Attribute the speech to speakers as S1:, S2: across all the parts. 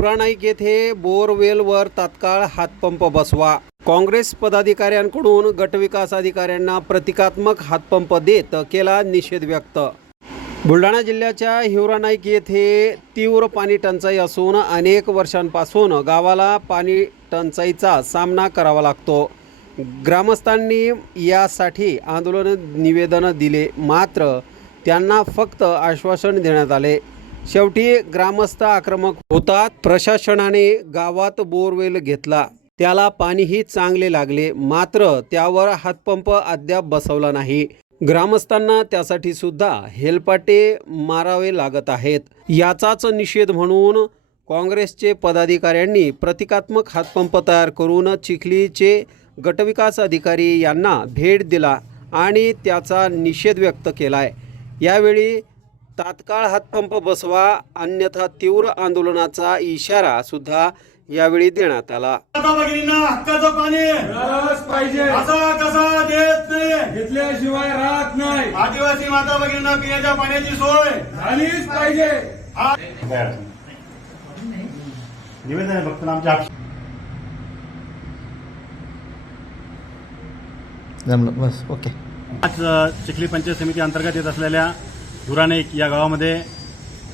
S1: हिवरा नाईक येथे बोरवेलवर तात्काळ हातपंप बसवा. काँग्रेस पदाधिकाऱ्यांकडून गटविकास अधिकाऱ्यांना प्रतिकात्मक हातपंप देत केला निषेध व्यक्त. बुलढाणा जिल्ह्याच्या हिवरा नाईक येथे तीव्र पाणी टंचाई असून अनेक वर्षांपासून गावाला पाणी टंचाईचा सामना करावा लागतो. ग्रामस्थांनी यासाठी आंदोलन निवेदन दिले मात्र त्यांना फक्त आश्वासन देण्यात आले. शेवटी ग्रामस्थ आक्रमक होतात. प्रशासनाने गावात बोरवेल घेतला. त्याला पाणीही चांगले लागले. मात्र त्यावर हातपंप अद्याप बसवला नाही. ग्रामस्थांना त्यासाठी सुद्धा हेलपाटे मारावे लागत आहेत. याचाच निषेध म्हणून काँग्रेसचे पदाधिकाऱ्यांनी प्रतिकात्मक हातपंप तयार करून चिखलीचे गटविकास अधिकारी यांना भेट दिला आणि त्याचा निषेध व्यक्त केलाय. यावेळी तात्काळ हातपंप बसवा अन्यथा तीव्र आंदोलनाचा इशारा सुद्धा यावेळी देण्यात आला.
S2: माता भगिनींना हक्काचं पाणी.
S3: पाहिजे.
S2: असा कसा देत नाही.
S3: घेतल्याशिवाय राहत नाही.
S2: आदिवासी माता भगिनींना पिण्याच्या पाण्याची सोय.
S3: झालीच पाहिजे.
S2: निवेदन आहे फक्त आमच्या
S4: बस ओके.
S5: आज चिखली पंचायत समिती अंतर्गत येत असलेल्या धुरानेक या गावामध्ये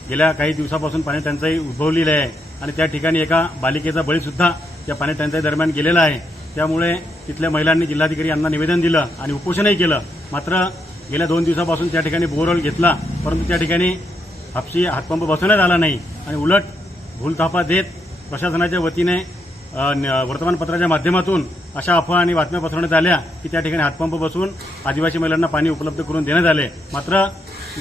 S5: गेल्या काही दिवसापासून पाणी टंचाई उद्भवलेली आहे. आणि त्या ठिकाणी एका बालिकेचा बळीसुद्धा त्या पाणी टंचाई दरम्यान गेलेला आहे. त्यामुळे तिथल्या महिलांनी जिल्हाधिकारी यांना निवेदन दिलं आणि उपोषणही केलं. मात्र गेल्या दोन दिवसापासून त्या ठिकाणी बोरवेल घेतला परंतु त्या ठिकाणी हापशी हातपंप बसवण्यात आला नाही आणि उलट भूलथापा देत प्रशासनाच्या वतीने वर्तमानपत्राच्या माध्यमातून अशा अफवा आणि बातम्या पसरवण्यात आल्या की त्या ठिकाणी हातपंप बसून आदिवासी महिलांना पाणी उपलब्ध करून देण्यात आले. मात्र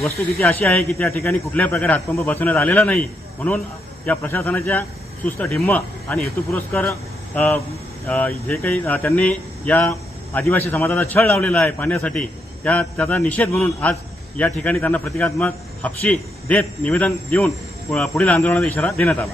S5: वस्तुस्थिती अशी आहे की त्या ठिकाणी कुठल्याही प्रकारे हातपंप बसवण्यात आलेला नाही. म्हणून या प्रशासनाच्या सुस्त ढिम्म आणि हेतुपुरस्कर जे काही त्यांनी या आदिवासी समाजाचा छळ लावलेला आहे पाण्यासाठी त्या त्याचा निषेध म्हणून आज या ठिकाणी त्यांना प्रतिकात्मक हापशी देत निवेदन देऊन पु- पुढील आंदोलनाचा इशारा देण्यात आला.